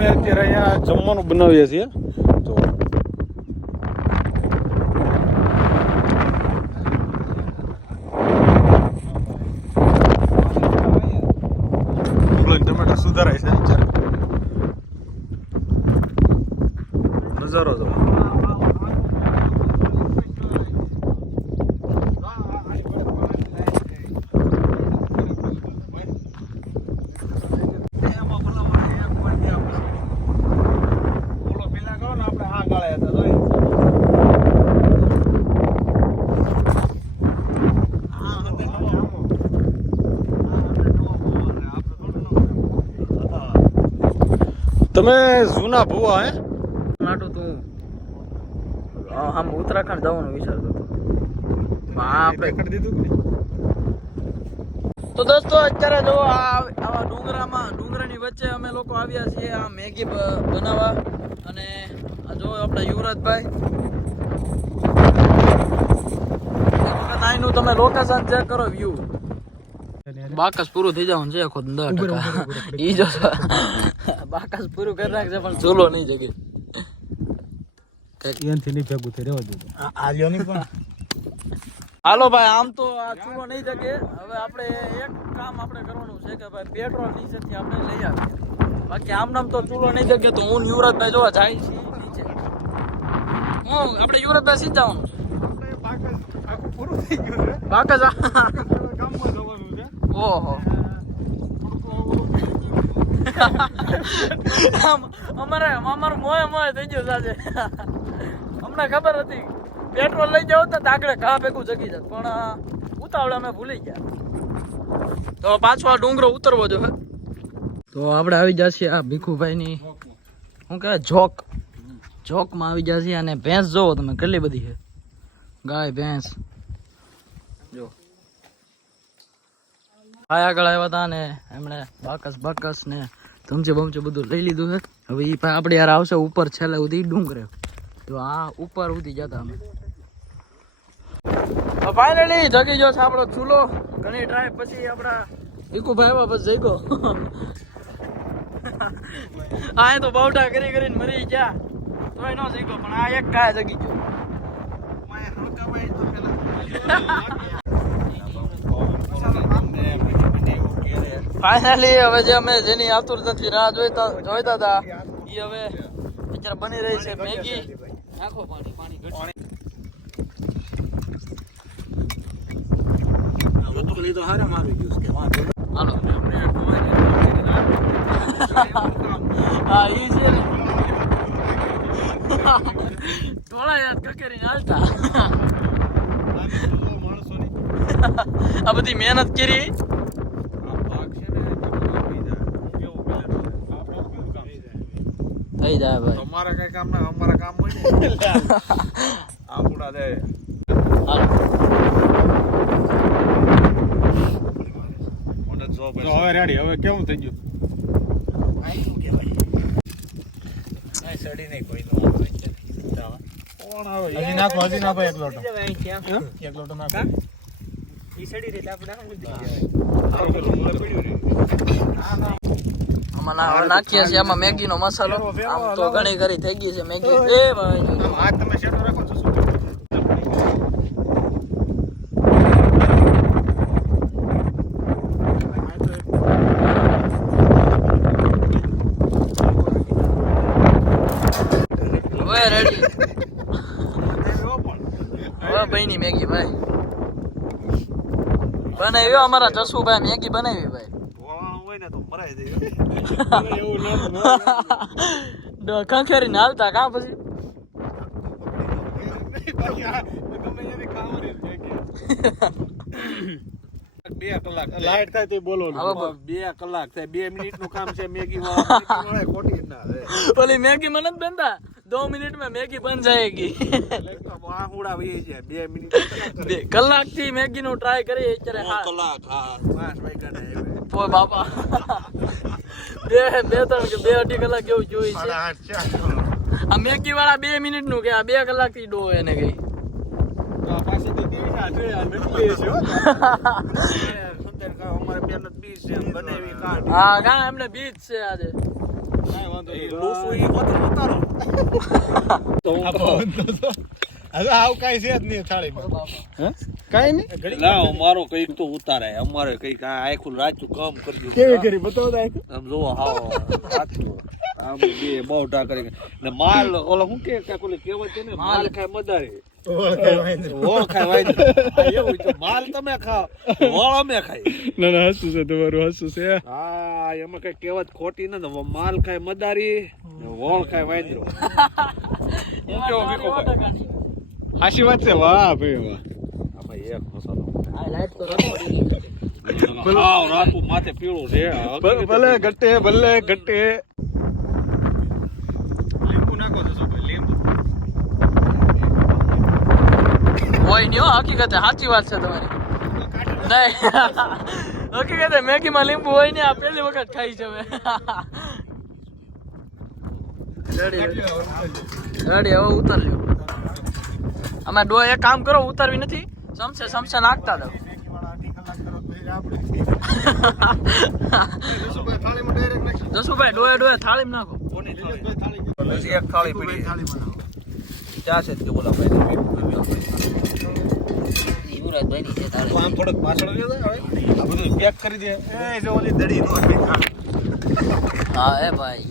અમે અત્યારે અહીંયા જમવાનું બનાવીએ છીએ. જો ડુંગળી ટમેટા સુધારાય છે અત્યારે. નજારો જો. તમે જૂના ભુવા હે? માટું તું આમ ઉત્તરાખંડ જવાનું વિચારતો હતો. આપણે કરી દીધું કે તો દોસ્તો અત્યારે જો આવા ડુંગરાની વચ્ચે અમે લોકો આવ્યા છીએ આ મેગી બનાવવા. અને આ જો આપણા યુવરાજભાઈ નાઈનું તમે લોકેશન ચેક કરો. વ્યૂ બાકસ પૂરું થઈ જવાનું છે ખુદ 10%. ઈ જો બાકસ પૂરું કરી નાખશે પણ ચૂલો નહીં જગે. એનથી નહીં ભેગું થઈ રહેવા દો. આ લ્યો નહીં પણ હાલો ભાઈ, આમ તો આ ચૂલો નહીં જગે. હવે આપણે એક કામ આપણે કરવાનું છે કે ભાઈ પેટ્રોલ નીચેથી આપણે લઈ આવીએ. બાકી આમ નામ તો ચૂલો નહીં જગે. તો હું યુવરાજભાઈ જોવા જાય છે નીચે. આપણે યુવરાજભાઈ સીધ જવાનું છે. આખું પૂરું થઈ ગયું છે. બાકસ ગામમાં જવાનું છે. ઓહો અમારું મોય થઈ ગયું સાજે. અમને ખબર હતી પેટ્રોલ લઈ જાવ તો આગળ ઘા ભેગું જગી જાત, પણ ઉતાવળે અમે ભૂલી ગયા. તો પાછો આ ડુંગરો ઉતરવો જોઈએ. તો આપણે આવી જશે આ ભીખુભાઈની શું કહેવાય જોકમાં આવી જશે. અને ભેંસ જોવો તમે કેટલી બધી છે, ગાય ભેંસ જો. આ આગળ આવ્યા હતા ને એમણે બાકસ ને ધમચે બમચે બધું લઈ લીધું છે. હવે એ આપણે યાર આવશે ઉપર છેલ્લે સુધી ડુંગરે. તો આ ઉપર સુધી જતા અમે. ફાઇનલી જગી જો છે આપણો ચૂલો. ઘણી ટ્રાય પછી આપણા ભીખુભાઈ આવ્યા બસ જઈગો. આ તો બાવટા કરીને મરી ગયા તોય ન જઈગો, પણ આ એક ગાય જગી ગયો. ફાઇનલી હવે જે અમે જેની આતુરતાથી રાહ જોઈતા હતા એ હવે અત્યારે બની રહી છે મેગી. નાખો પાણી તો હારે મારી ગયું કે વાંધો. હાલો હા ઈ છે ને થોડા યાદ કકરીને હાલતા. આ બધી મહેનત કરી થઈ જાય ભાઈ. અમારા કઈ કામ ના અમારા કામ હોય ને આપડા દે. હાલો હવે રેડી. હવે કેવું થઈ ગયું? સડી નહીં કોઈ નો કોણ આવે? હજી નાખો એક લોટો. એક લોટો નાખો. ઈ સડી રીતે આપણે આમાં નાખીએ છીએ આમાં મેગીનો મસાલો. આમ તો ઘણી ઘણી થઈ ગઈ છે મેગી. એ ભાઈ હાથ તમે શેડો રાખો છો શું? હવે રેડી. હવે ભાઈની મેગી ભાઈ બનાવ્યો. અમારા જસુભાઈ મેગી બનાવી ભાઈ. હોય ને તો મરાઈ દે. એવું ખંખેરીને હાલતા કા પછી ગમે એની ખાવાની જ 2 કલાક લાઈટ થાય તો બોલો. 2 કલાક થાય. 2 મિનિટ નું કામ છે મેગી વાળા. ખોટી ના ઓલી મેગી મને બનતા 2 મિનિટ में मैगी बन जाएगी. વાહુડા વહી જાય 2 મિનિટ. 2 કલાક થી મેગી નું ટ્રાય કરી અત્યારે. 2 કલાક. હા 5 વાગ્યા ને ઓય બાપા 2-2 કલાક જેવું જોઈ છે. આ મેગી વાળા 2 મિનિટ નું કે આ 2 કલાક થી ડો એને ગઈ. પાછી તો ટીવી સાથે નકલી છે હો. સુંદર કા અમારે બેન બીજ છે બનાવી કાઢ. હા કા એમને બીજ છે આજે. લોસો ઈ વતન ઉતારો તો હવે આવ કાઈ છે જ નહીં થાળીમાં કાઈ નહીં લાવ મારો કઈક તો ઉતારે અમારે કઈક આ આખું રાતું કામ કરજો કેવી કરી બતાવો તો આમ જો હાવ રાતું આમ બે બોટા કરી ને માલ ઓલા હું કે કોલે કહેવત છે ને માલ ખાય મદારી વોળ ખાય વાય એવું તો માલ તમે ખાઓ વોળ અમે ખાઈ ના હસું છે તમારું હસું છે હા એમાં કઈ કહેવત ખોટી નથી માલ ખાય મદારી ને વોળ ખાય વાંદરો હું કેવો ભીખો ભાઈ હાશી વાત છે વાહ ભાઈ વાહ આમાં એક મસાલો આ લાઈટ તો રખોડી હાવ રાતું માથે પીળો છે ભલે ગટ્ટે લીંબુ નાખો તો ભાઈ લીંબુ હોય નહીં હો હકીકતે સાચી વાત છે તમારી નહીં હકીકતે મેગીમાં લીંબુ હોય ને આ પહેલી વખત ખાઈ છે મેં રેડી હવે ઉતાર લ્યો અમે ડો એક કામ કરો ઉતારવી નથી સમસે નાખતા દો જસુભાઈ ડોએ થાળીમાં નાખો પછી એક થાળી પડી ચા છે કે બોલા ભાઈ યુવરાજભાઈ ની છે તારે આમ થોડોક પાછળ ગયો હવે આ બધું પેક કરી દે એ જો ઓલી દડી નો હા એ ભાઈ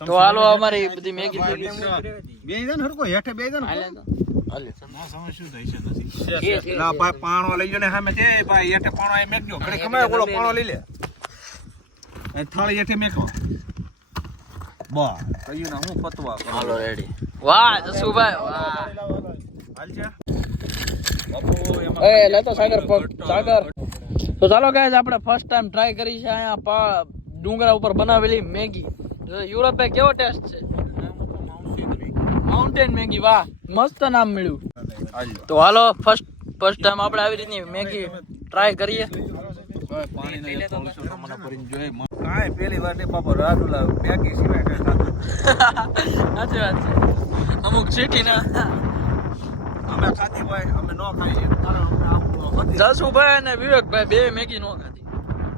તો હાલો અમારી બધી મેગી થઈ ગઈ બે જણ હરકો હેઠે બે જણ હાલે તો હાલે ના સમજ શું થઈ છે નથી લા ભાઈ પાણો લઈ જો ને સામે તે ભાઈ એઠે પાણો એ મેકજો ઘડી ખમાય ઓલો પાણો લઈ લે એ થાળી એઠે મેકો બા કયું ના હું પતવા હાલો રેડી વાહ જસુભાઈ વાહ હાલ છે બાપુ એમાં એ લેતો સાગર તો ચાલો ગાઈસ આપણે ફર્સ્ટ ટાઈમ ટ્રાય કરી છે અહીંયા ડુંગરા ઉપર બનાવેલી મેગી યુરોપે કેવો ટેસ્ટ છે માઉન્ટેન મેગી વાહ મસ્ત નામ મળ્યું તો હાલો ફર્સ્ટ ટાઈમ આપણે આવી રીતની મેગી ટ્રાય કરીએ પાણી ને થોડું મને ભરીને જોઈ કાંઈ પહેલી વાર નહીં બાપા રાજુલા મેગી સિવાય કઈ ખાતું સાચી વાત છે અમુક સિટીના અમે ખાધી હોય અમે ન ખાઈએ કારણ અમે આવું જસુભાઈ અને વિવેકભાઈ બે મેગી નો ખાધી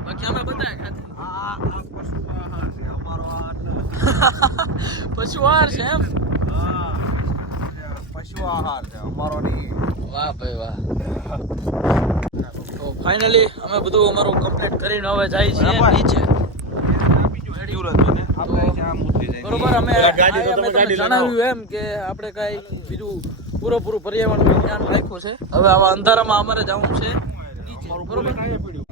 બાકી અમે બધા ખાધી આ પશુ આહાર છે અમારો આહાર પશુ આહાર છે એમ હા પશુ આહાર છે અમારો નહીં વાહ ભાઈ વાહ તો ફાઇનલી અમે બધું અમારું કમ્પ્લીટ કરીને હવે જાય છે નીચે બરોબર અમે જણાવ્યું એમ કે આપણે કઈ બીજું પૂરેપૂરું પર્યાવરણનું ધ્યાન રાખ્યું છે હવે આવા અંધારામાં અમારે જવું છે નીચે બરોબર